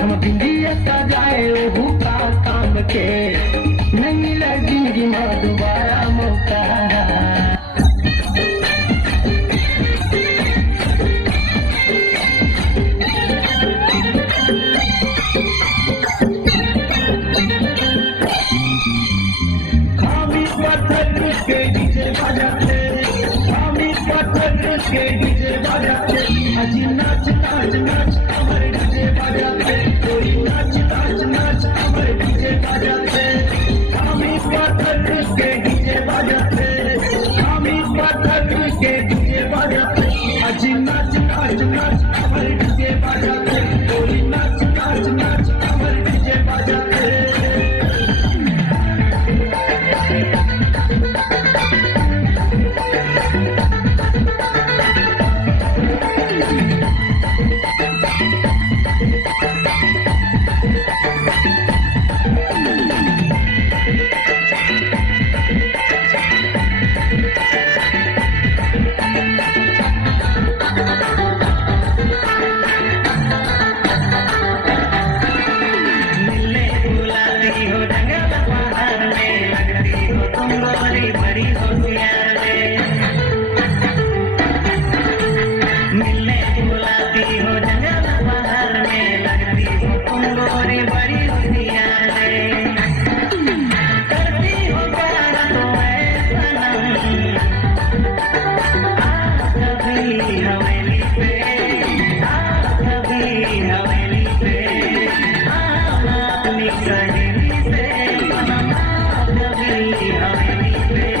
हम बिंदिया सजाए ओहू का काम के नहीं मिला जिंदगी में दोबारा मौका खामी पत्थर के डीजे बजाते खामी पत्थर के डीजे बजाते अजी नाच नाच नाच हमारे डीजे बजाते कोई नाच नाच नाच हमारे डीजे बजाते खामी पत्थर के डीजे बजाते खामी पत्थर के डीजे बजाते अजी नाच नाच नाच हमारे डीजे बजाते कोई नाच नाच नाच हमारे डीजे बजाते बड़ी होशियार मिलने बुलाती हो जंगल बाहर में लगती हो तुम गोरी बड़ी होशियार करती हो प्यार तो ऐसा नहीं कभी हवेली पे कभी हवेली पे अपनी सहेली से कभी हवेली पे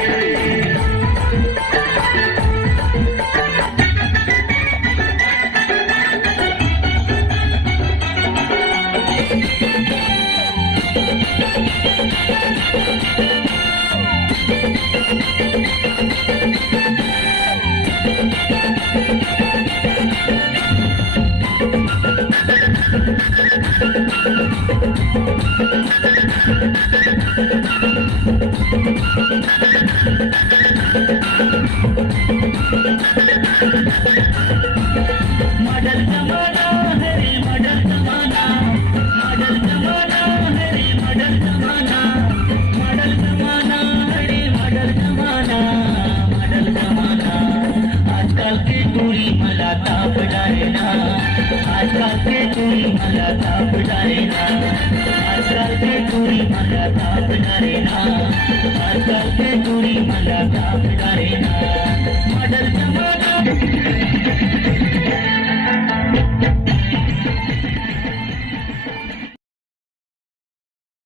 मॉडल जमाना है रे मॉडल जमाना मॉडल जमाना है रे मॉडल जमाना मॉडल जमाना है रे मॉडल जमाना मॉडल जमाना आजकल की दूरी मला ताप डाले ना आजकल की दूरी मला ताप डाले ना आजकल की दूरी मला ताप डाले ना आजकल की दूरी मला ताप डाले ना मॉडल जमाना